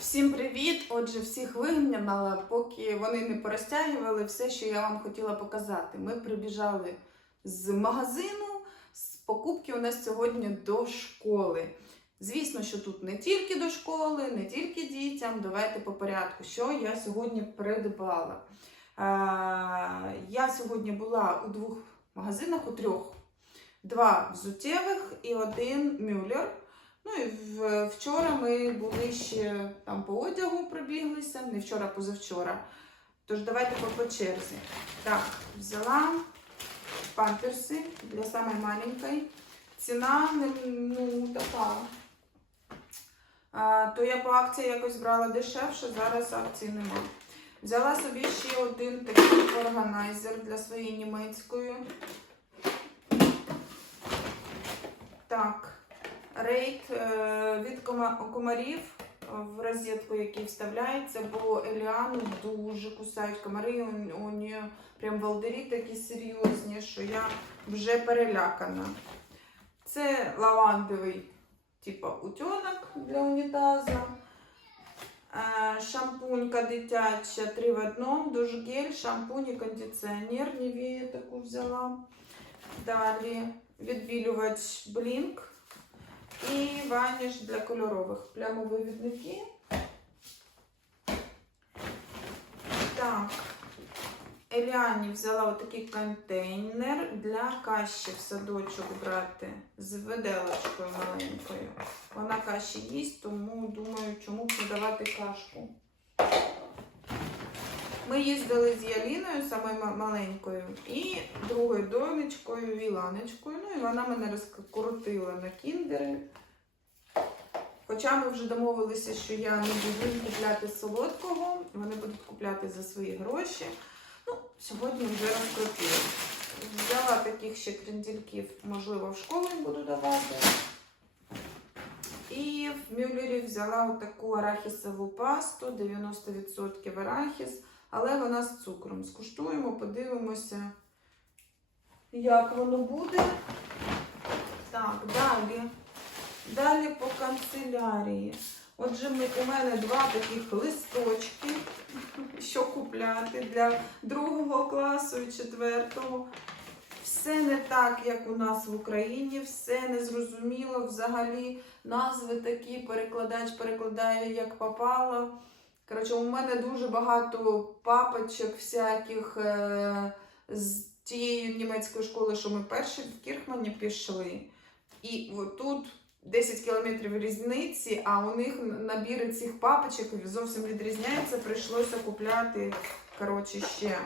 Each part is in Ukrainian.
Всім привіт! Отже, всіх вигнала, поки вони не порозтягували все, що я вам хотіла показати. Ми прибіжали з магазину. З покупки у нас сьогодні до школи. Звісно, що тут не тільки до школи, не тільки дітям. Давайте по порядку, що я сьогодні придбала. Я сьогодні була у двох магазинах, у трьох. Два взуттєвих і один мюллер. Ну і вчора ми були ще там по одягу пробіглися, не вчора, а позавчора. Тож давайте по, черзі. Так, взяла памперси для самої маленької. Ціна ну, така. А, то я по акції якось брала дешевше, зараз акції нема. Взяла собі ще один такий органайзер для своєї німецької. Так, рейд е, від комарів в розетку, який вставляється, бо Еліану дуже кусають комари. У, у неї прям волдирі такі серйозні, що я вже перелякана. Це лавандовий, типу, утенок для унітаза. Е, Шампунька дитяча 3 в одному, душ-гель, шампунь і кондиціонер. Нівея таку взяла. Далі відбілювач Blink і ваніш для кольорових плямовивідники. Так, Еліані взяла отакий контейнер для каші в садочок брати з виделочкою маленькою. Вона каші їсть, тому думаю, чому б не давати кашку. Ми їздили з Яліною, самою маленькою, і другою донечкою, Віланочкою. Ну і вона мене розкрутила на кіндери. Хоча ми вже домовилися, що я не буду купляти солодкого, вони будуть купляти за свої гроші. Ну, сьогодні вже розкрутила. Взяла таких ще крендельків, можливо, в школу їм буду давати. І в Мюллері взяла отаку арахісову пасту, 90% арахіс, але вона з цукром. Скуштуємо, подивимося, як воно буде. Так, далі. Далі по канцелярії. Отже, у мене два таких листочки, що купляти для другого класу і четвертого. Все не так, як у нас в Україні, все незрозуміло. Взагалі назви такі, перекладач перекладає як попало. Коротше, у мене дуже багато папочок всяких е- з тієї німецької школи, що ми перші в Кірхмані пішли. І тут 10 кілометрів різниці, а у них набіри цих папочок зовсім відрізняється. Прийшлося купляти коротше, ще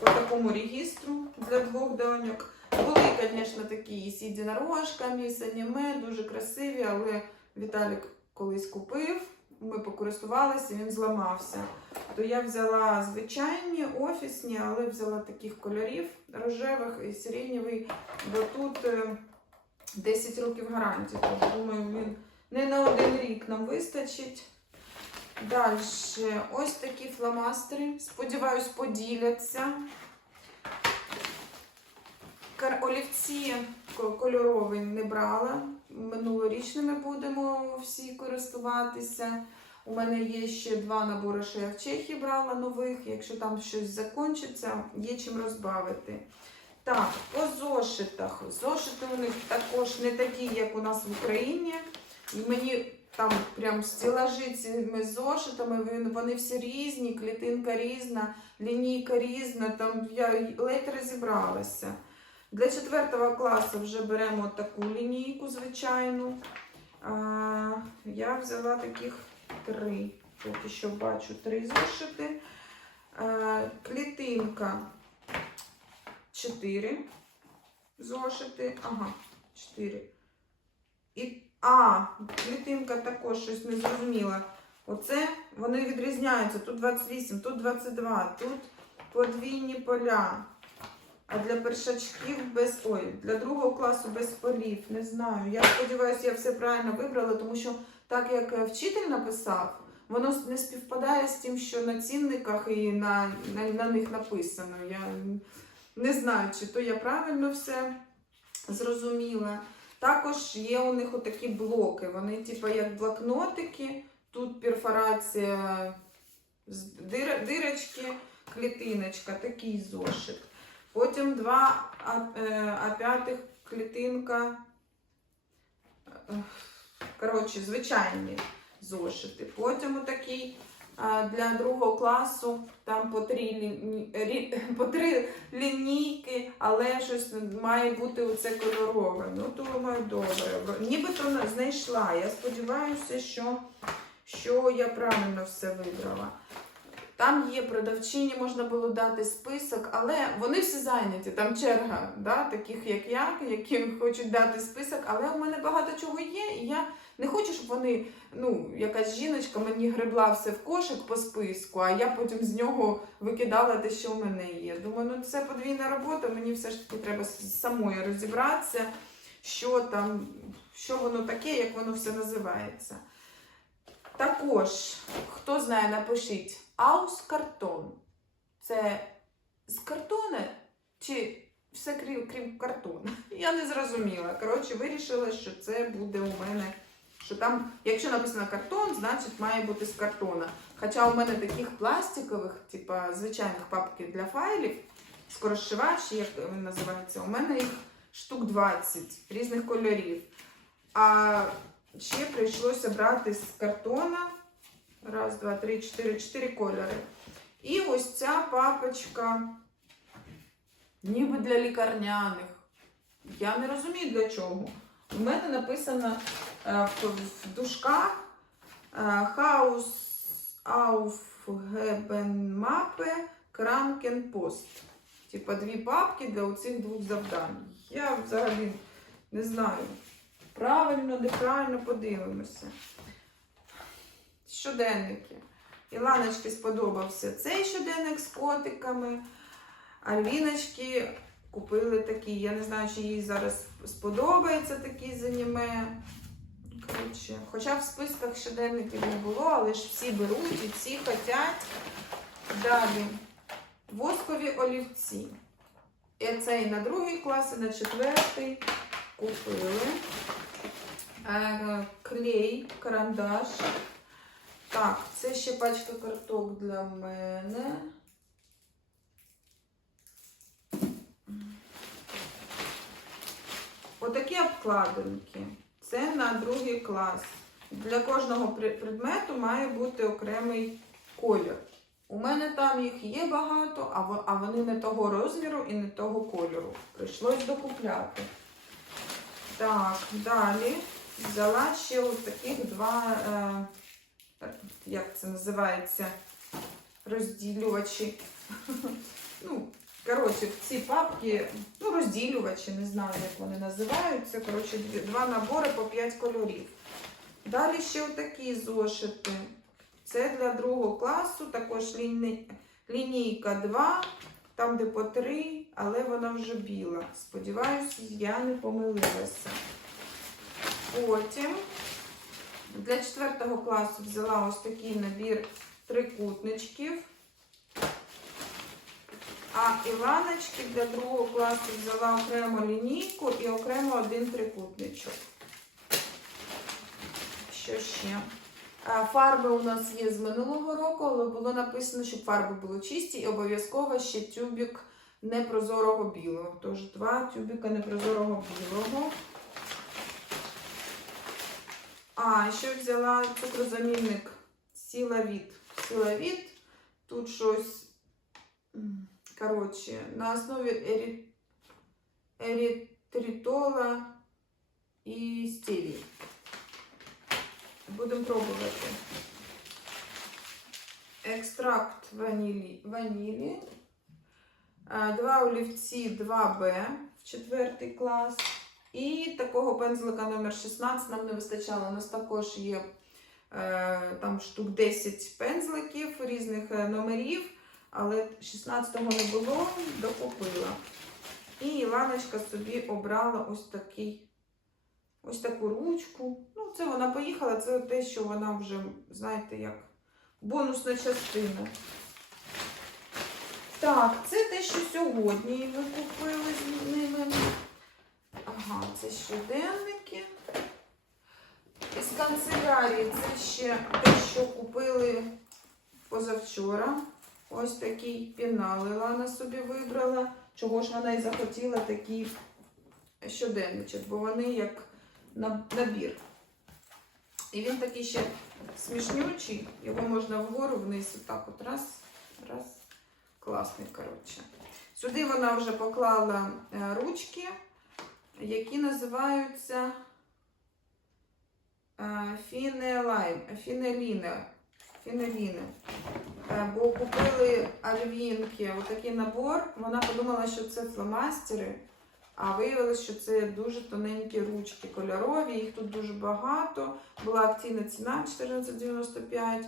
по такому регістру для двох доньок. Були, звісно, такі з єдинорожками, з аніме, дуже красиві, але Віталік колись купив, ми покористувалися, він зламався. То я взяла звичайні, офісні, але взяла таких кольорів рожевих і сиренєвий, бо тут е, 10 років гарантії. Тобто, думаю, він не на один рік нам вистачить. Далі, ось такі фломастери. Сподіваюсь, поділяться. Олівці кольорові не брала. Минулорічними будемо всі користуватися. У мене є ще два набори, що я в Чехії брала нових. Якщо там щось закінчиться, є чим розбавити. Так, по зошитах. Зошити у них також не такі, як у нас в Україні. І мені там прям стілажі цими зошитами, вони всі різні, клітинка різна, лінійка різна. Там я ледь розібралася. Для 4 класу вже беремо таку лінійку звичайну. Я взяла таких три. Поки що бачу три зошити. Клітинка 4 зошити. Ага, 4. І, а, клітинка також щось не зрозуміла. Оце вони відрізняються. Тут 28, тут 22, тут подвійні поля. А для першачків без. Ой, для другого класу без полів. Не знаю. Я сподіваюся, я все правильно вибрала, тому що так як е, вчитель написав, воно не співпадає з тим, що на цінниках і на, на, на них написано. Я не знаю, чи то я правильно все зрозуміла. Також є у них отакі блоки. Вони, типу, як блокнотики. Тут перфорація дир- дирочки, клітиночка, такий зошит. Потім два а- е, п'ятих клітинка. е, Коротше, звичайні зошити. Потім отакий для другого класу, там по три, ліні... по три лінійки, але щось має бути оце кольорове. Ну, думаю, добре. Нібито знайшла. Я сподіваюся, що, що я правильно все вибрала. Там є продавчині, можна було дати список, але вони всі зайняті. Там черга, да, таких як я, які хочуть дати список, але у мене багато чого є, і я не хочу, щоб вони, ну, якась жіночка мені гребла все в кошик по списку, а я потім з нього викидала те, що у мене є. Думаю, ну це подвійна робота, мені все ж таки треба самою розібратися, що там, що воно таке, як воно все називається. Також, хто знає, напишіть аус картон. Це з картона чи все крім, крім картону? Я не зрозуміла. Коротше, вирішила, що це буде у мене. Що там, якщо написано картон, значить має бути з картона. Хоча у мене таких пластикових, типа звичайних папки для файлів, скорозшивач, як він називається, у мене їх штук 20 різних кольорів. А ще прийшлося брати з картона. Раз, два, три, чотири, чотири кольори. І ось ця папочка, ніби для лікарняних. Я не розумію для чого. У мене написано е, в, дужках е, Хаус Aufgebenmappe Krankenpost. Типа дві папки для оцих двох завдань. Я взагалі не знаю. Правильно, неправильно подивимося. Щоденники. Іланочці сподобався цей щоденник з котиками. Альвіночки купили такий. Я не знаю, чи їй зараз сподобається такий з аніме. Коротше, хоча в списках щоденників не було, але ж всі беруть і всі хочуть. Далі. Воскові олівці. І цей на другий клас, і на четвертий купили. Е, Клей, карандаш. Так, це ще пачка карток для мене. Отакі обкладинки. Це на другий клас. Для кожного предмету має бути окремий колір. У мене там їх є багато, а а вони не того розміру і не того кольору. Прийшлось докупляти. Так, далі взяла ще ось таких два, е, як це називається, розділювачі. Ну, коротше, ці папки, ну, розділювачі, не знаю, як вони називаються. Коротше, два набори по 5 кольорів. Далі ще отакі зошити. Це для другого класу, також ліні... лінійка 2, там де по 3, але вона вже біла. Сподіваюсь, я не помилилася. Потім для 4 класу взяла ось такий набір трикутничків. А Іваночки для другого класу взяла окремо лінійку і окремо один трикутничок. Що ще? Фарби у нас є з минулого року, але було написано, щоб фарби були чисті і обов'язково ще тюбік непрозорого білого. Тож два тюбіка непрозорого білого. А, ще взяла цукрозамінник Сілавіт. Сілавіт. Тут щось. м, Коротше, на основі ері... ерітритола і стевії. Будемо пробувати. Екстракт ванілі. ванілі. А, Два олівці 2Б в четвертий клас. І такого пензлика номер 16 нам не вистачало. У нас також є е, там штук 10 пензликів різних е, номерів, але 16-го не було, докупила. І Іваночка собі обрала ось такий ось таку ручку. Ну, це вона поїхала, це те, що вона вже, знаєте, як бонусна частина. Так, це те, що сьогодні ви купили з ними. Ага, це щоденники. І з канцелярії це ще те, що купили позавчора. Ось такий пінал Ілана собі вибрала. Чого ж вона і захотіла такий щоденничок, бо вони як набір. І він такий ще смішнючий, його можна вгору вниз і так от раз, раз. Класний, коротше. Сюди вона вже поклала е, ручки, які називаються е, фінеліне. Фінеліне. Е, Бо купили альвінки, отакий набор. Вона подумала, що це фломастери, а виявилось, що це дуже тоненькі ручки кольорові, їх тут дуже багато. Була акційна ціна 14,95.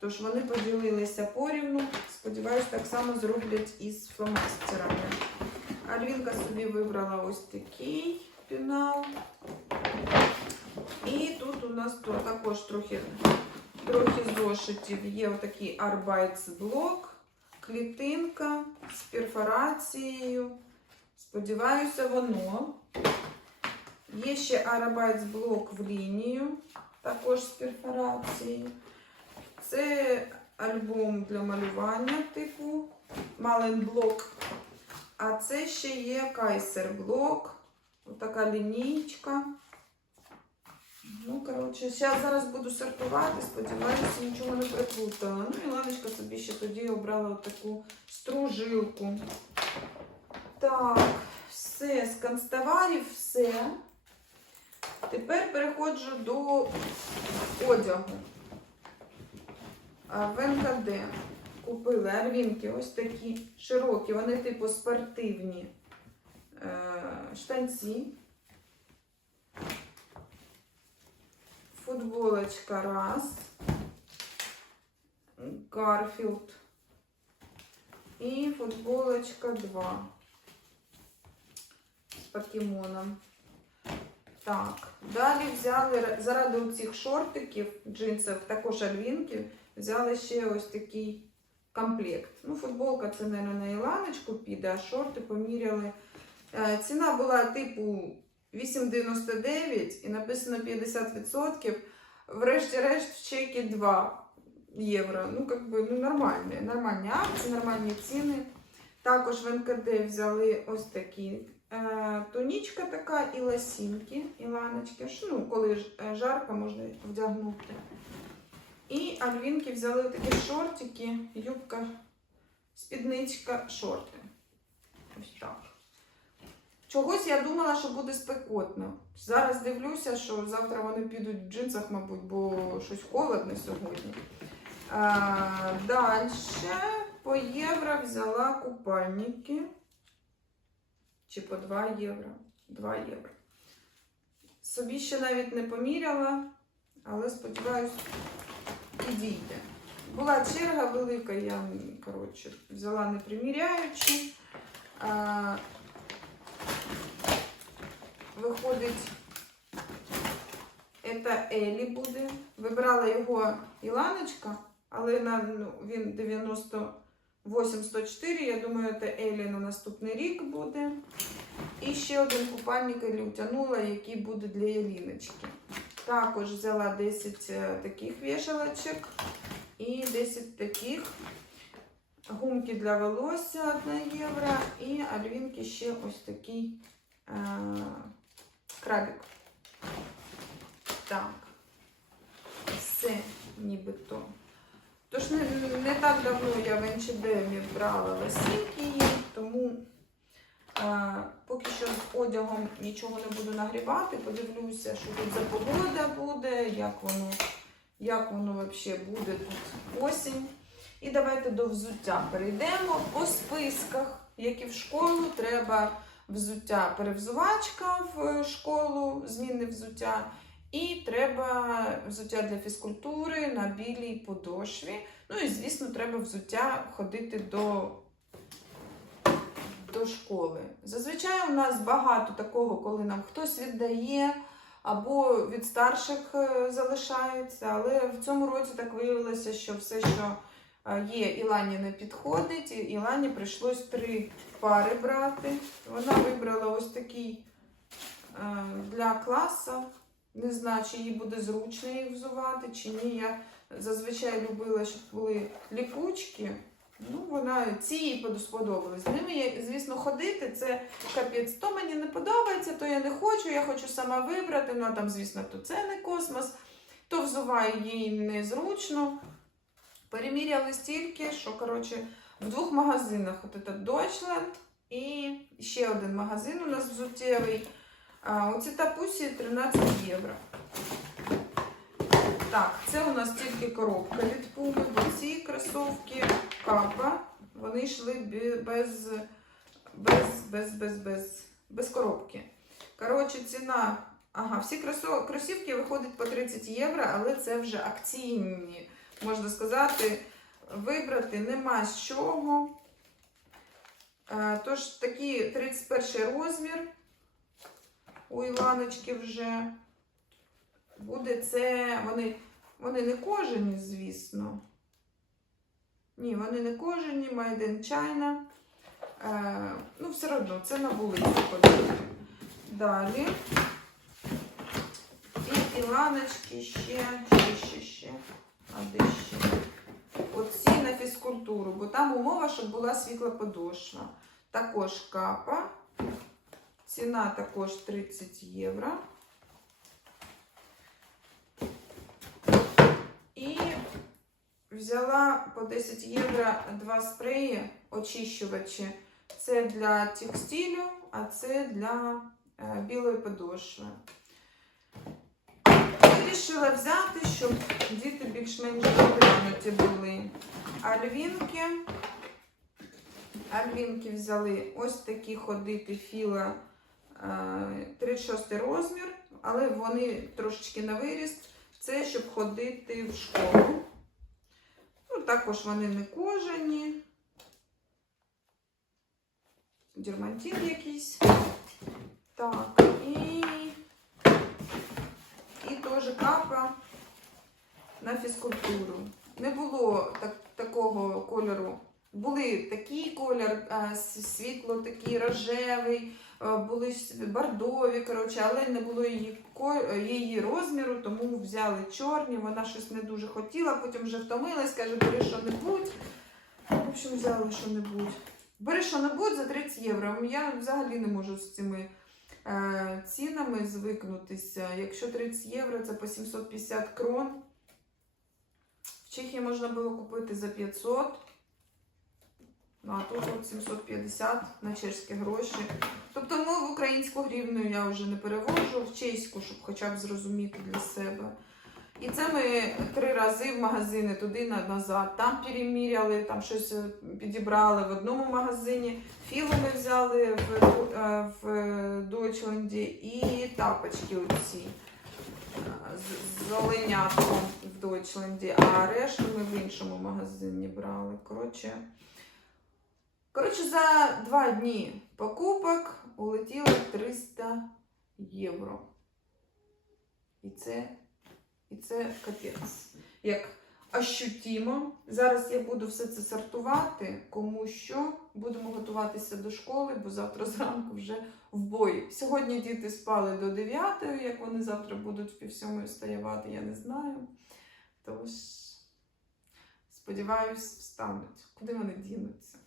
Тож вони поділилися порівну. Сподіваюсь, так само зроблять із фломастерами. Альвінка собі вибрала ось такий пінал. І тут у нас також трохи, трохи зошитів. Є отакий арбайтсблок, клітинка з перфорацією. Сподіваюся, воно. Є ще арбайтсблок в лінію, також з перфорацією. Це альбом для малювання типу Маленблок. А це ще є кайсерблок. Отака лінійка. Ну, коротше, зараз, буду сортувати, сподіваюся, нічого не приплутала. Ну і Ланочка собі ще тоді обрала таку стружилку. Так, все, з канцтоварів все. Тепер переходжу до одягу. В НКД купили арвінки ось такі широкі, вони типу спортивні е, штанці. Футболочка раз. Гарфілд. І футболочка 2 з покемоном. Так, далі взяли заради цих шортиків, джинсів, також альвінки, взяли ще ось такий комплект. Ну, футболка це, мабуть, на Іланочку піде, а шорти поміряли. Е, Ціна була типу 8,99 і написано 50%. Врешті-решт в чекі 2 євро. Ну, как би, ну, нормальні, нормальні акції, нормальні ціни. Також в НКД взяли ось такі е, тонічка така і лосінки, і ланочки. Ну, коли е, жарко, можна вдягнути. І альвінки взяли такі шортики, юбка, спідничка, шорти. Ось так. Чогось я думала, що буде спекотно. Зараз дивлюся, що завтра вони підуть в джинсах, мабуть, бо щось холодне сьогодні. А, далі по євро взяла купальники. Чи по 2 євро? 2 євро. Собі ще навіть не поміряла, але сподіваюся, підійде. Була черга велика, я коротше, взяла не приміряючи. А, виходить, це Елі буде. Вибрала його Іланочка, але на, ну, він 98-104. Я думаю, це Елі на наступний рік буде. І ще один купальник Елі утягнула, який буде для Яліночки. Також взяла 10 е, таких вішалочок і 10 таких. Гумки для волосся 1 євро. І альвінки ще ось такий е, крабик. Так. Все нібито. Тож не, не так давно я в H&M брала лосінки, тому поки що з одягом нічого не буду нагрівати. Подивлюся, що тут за погода буде, як воно, як воно взагалі буде тут осінь. І давайте до взуття перейдемо по списках, як і в школу, треба взуття перевзувачка в школу, змінне взуття. І треба взуття для фізкультури на білій подошві. Ну і, звісно, треба взуття ходити до, до школи. Зазвичай у нас багато такого, коли нам хтось віддає або від старших е, залишається. Але в цьому році так виявилося, що все, що е, є, Ілані не підходить. І Ілані прийшлось три пари брати. Вона вибрала ось такий е, для класу. Не знаю, чи їй буде зручно їх взувати, чи ні. Я зазвичай любила, щоб були ліпучки. Ну, вона ці їй подо- сподобались. З ними, звісно, ходити це капець. То мені не подобається, то я не хочу, я хочу сама вибрати. Ну, а там, звісно, то це не космос, то взуваю їй незручно. Переміряли стільки, що, коротше, в двох магазинах. От це Deutschland і ще один магазин у нас взуттєвий. Оці тапусі 13 євро. Так, це у нас тільки коробка від Puma, бо ці кросовки капа. Вони йшли без, без, без, без, без, без коробки. Коротше, ціна. Ага, всі кросівки виходять по 30 євро, але це вже акційні, можна сказати, вибрати нема з чого. Е, Тож такий 31 розмір у Іваночки вже буде це. Вони, вони не кожені, звісно. Ні, вони не кожені, Made in China. Е, ну, все одно, це на вулицю ходити. Далі. І Іваночки ще, ще, ще, ще. А де ще? Оці на фізкультуру, бо там умова, щоб була світла подошва. Також капа. Ціна також 30 євро. І взяла по 10 євро два спреї очищувачі. Це для текстилю, а це для е, білої подошви. Вирішила взяти, щоб діти більш-менш доглянуті були. Альвінки. Альвінки взяли ось такі ходити філа е, 36 розмір, але вони трошечки на виріст. Це щоб ходити в школу. Також вони не кожані. Дермантин якийсь. Так, і, і теж капа на фізкультуру. Не було так, такого кольору. Були такий колір, світло такий рожевий, були бордові, коротше, але не було її, її розміру, тому взяли чорні. Вона щось не дуже хотіла, потім вже втомилась, каже, бери що-небудь. В общем, взяли що-небудь. Бери що-небудь за 30 євро. Я взагалі не можу з цими е, цінами звикнутися. Якщо 30 євро, це по 750 крон. В Чехії можна було купити за 500. Ну, а тут 750 на чеські гроші. Тобто, ну, в українську гривню я вже не переводжу, в чеську, щоб хоча б зрозуміти для себе. І це ми три рази в магазини туди назад. Там переміряли, там щось е, підібрали в одному магазині. Філу ми взяли в, е, в Дойчленді і тапочки оці е, з оленятком в Дойчленді, а решту ми в іншому магазині брали. Коротше, коротше за два дні покупок улетіло 300 євро. І це і це капець. Як ощутимо. Зараз я буду все це сортувати, кому що. Будемо готуватися до школи, бо завтра зранку вже в бої. Сьогодні діти спали до 9, як вони завтра будуть в пів сьомої я не знаю. Тож, сподіваюсь, встануть. Куди вони дінуться?